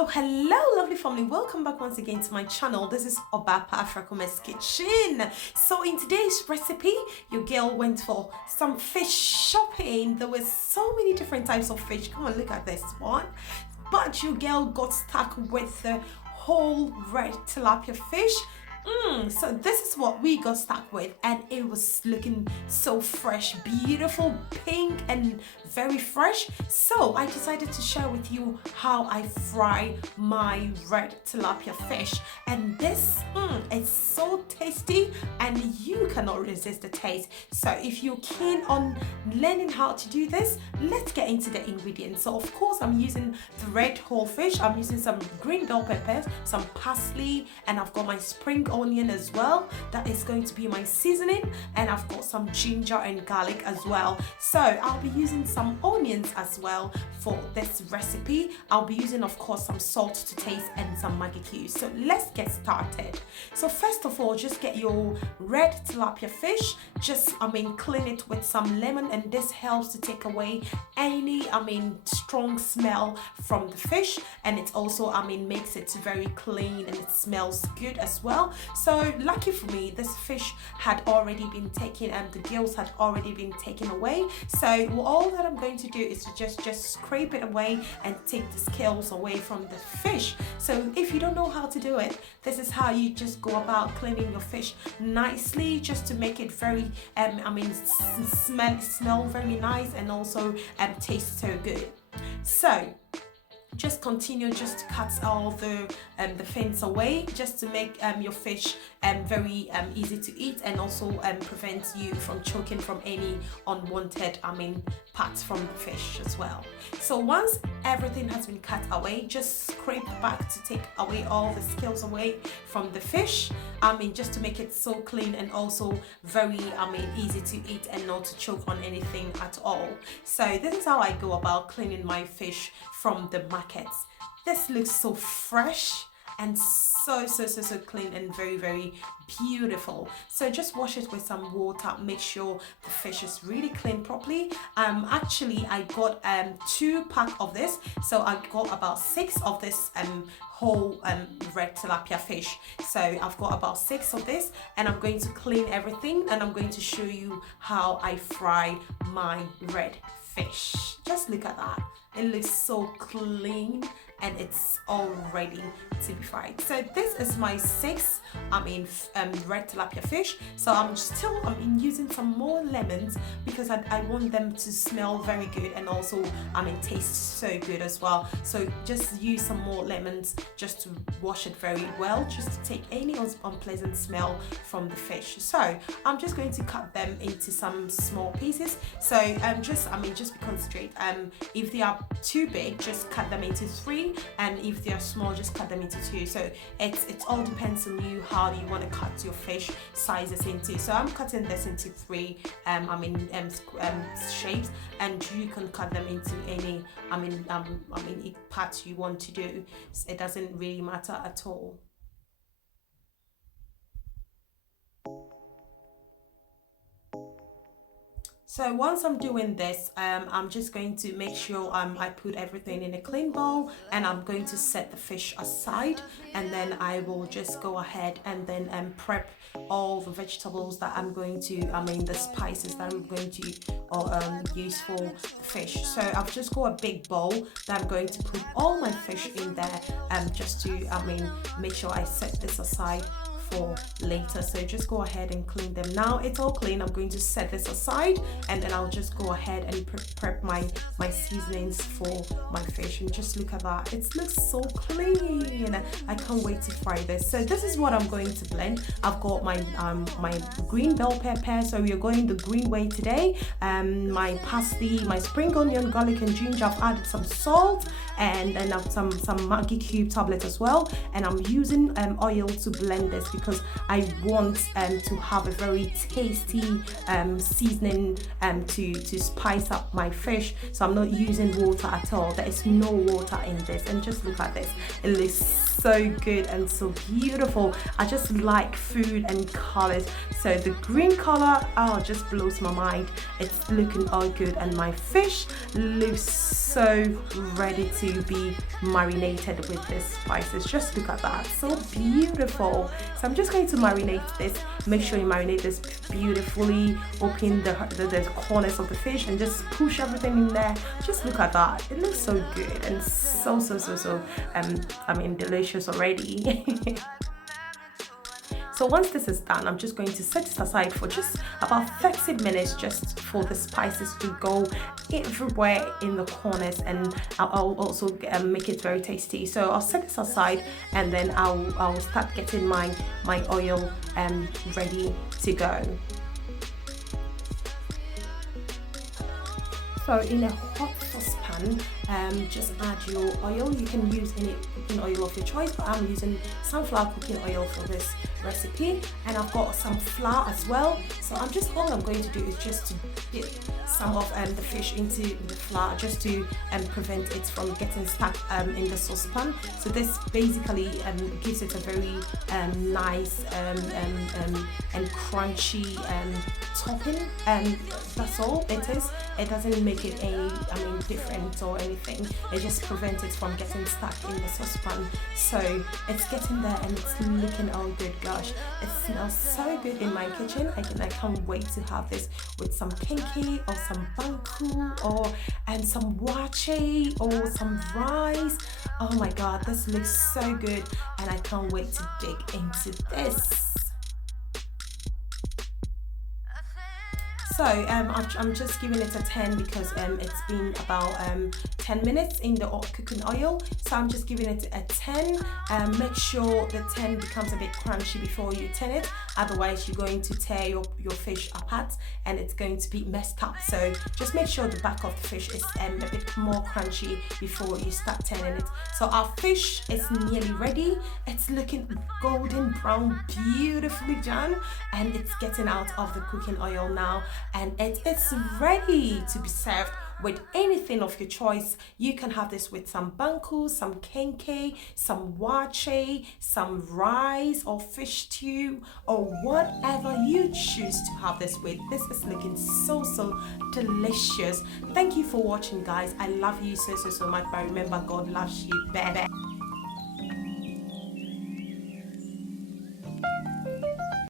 Oh, hello, lovely family. Welcome back once again to my channel. This is Obapa Afrakume's Kitchen. So in today's recipe, your girl went for some fish shopping. There were so many different types of fish. Come on, look at this one. But your girl got stuck with the whole red tilapia fish. So this is what we got stuck with, and it was looking so fresh, beautiful, pink and very fresh. So I decided to share with you how I fry my red tilapia fish, and this is so tasty and you cannot resist the taste. So if you're keen on learning how to do this, let's get into the ingredients. So of course I'm using the red whole fish. I'm using some green bell peppers, some parsley, and I've got my spring onion as well. That is going to be my seasoning, and I've got some ginger and garlic as well. So I'll be using some onions as well for this recipe. I'll be using, of course, some salt to taste and some Maggi cubes. So let's get started. So first of all, just get your red tilapia fish. Just clean it with some lemon, and this helps to take away any strong smell from the fish, and it also makes it very clean and it smells good as well. So lucky for me, this fish had already been taken and the gills had already been taken away. So all that I'm going to do is to just scrape it away and take the scales away from the fish. So if you don't know how to do it, this is how you just go about cleaning your fish nicely, just to make it very smell very nice and also taste so good. So just continue just to cut all the fins away, just to make your fish very easy to eat, and also prevent you from choking from any unwanted parts from the fish as well. So once everything has been cut away, just scrape back to take away all the scales away from the fish, just to make it so clean and also very easy to eat and not to choke on anything at all. So this is how I go about cleaning my fish from the markets. This looks so fresh and so clean and very beautiful. So just wash it with some water, make sure the fish is really clean properly. Actually I got 2 pack of this, so I got about 6 of this whole red tilapia fish. So I've got about 6 of this, and I'm going to clean everything, and I'm going to show you how I fry my red fish. Just look at that. It looks so clean and it's all ready to be fried. So this is my 6 red tilapia fish. So I'm still using some more lemons because I want them to smell very good and also taste so good as well. So just use some more lemons just to wash it very well, just to take any unpleasant smell from the fish. So I'm just going to cut them into some small pieces. So just be concentrate. If they are too big, just cut them into 3, and if they are small, just cut them into 2. So it all depends on you how you want to cut your fish sizes into. So I'm cutting this into 3 shapes, and you can cut them into any part you want to do. It doesn't really matter at all. So once I'm doing this, I'm just going to make sure I put everything in a clean bowl, and I'm going to set the fish aside, and then I will just go ahead and then prep all the vegetables that I'm going to, the spices that I'm going to use for the fish. So I've just got a big bowl that I'm going to put all my fish in there, just to make sure I set this aside for later. So just go ahead and clean them. Now it's all clean. I'm going to set this aside, and then I'll just go ahead and prep my seasonings for my fish. And just look at that, it looks so clean. I can't wait to fry this. So this is what I'm going to blend. I've got my green bell pepper, so we're going the green way today. My parsley, my spring onion, garlic and ginger. I've added some salt, and then I've some Maggi cube tablet as well, and I'm using oil to blend this because I want to have a very tasty seasoning to spice up my fish. So I'm not using water at all. There is no water in this, and just look at this. It looks so good and so beautiful. I just like food and colors. So the green color just blows my mind. It's looking all good, and my fish looks so ready to be marinated with this spices. Just look at that, so beautiful. So I'm just going to marinate this. Make sure you marinate this beautifully. Open the corners of the fish and just push everything in there. Just look at that, it looks so good and so I mean delicious already. So once this is done, I'm just going to set it aside for just about 30 minutes just for the spices to go everywhere in the corners, and I'll also make it very tasty. So I'll set this aside and then I'll start getting my oil ready to go. So in a hot saucepan, just add your oil. You can use any cooking oil of your choice, but I'm using sunflower cooking oil for this recipe, and I've got some flour as well. So all I'm going to do is just to dip some of the fish into the flour, just to prevent it from getting stuck in the saucepan. So this basically gives it a very nice and crunchy topping, and that's all it is. It doesn't make it any different or anything. It just prevents it from getting stuck in the saucepan. So it's getting there and it's looking all good. Gosh, it smells so good in my kitchen. I can't wait to have this with some kenkey or some banku or some wache or some rice. Oh my god, this looks so good and I can't wait to dig into this. So I'm just giving it a 10 because it's been about 10 minutes in the cooking oil. So I'm just giving it a 10. Make sure the 10 becomes a bit crunchy before you turn it. Otherwise, you're going to tear your fish apart and it's going to be messed up. So just make sure the back of the fish is a bit more crunchy before you start turning it. So our fish is nearly ready. It's looking golden brown, beautifully done, and it's getting out of the cooking oil now. And it's ready to be served with anything of your choice. You can have this with some banku, some kenkey, some wache, some rice or fish stew, or whatever you choose to have this with. This is looking so delicious. Thank you for watching, guys. I love you so much, but remember, God loves you. Bye.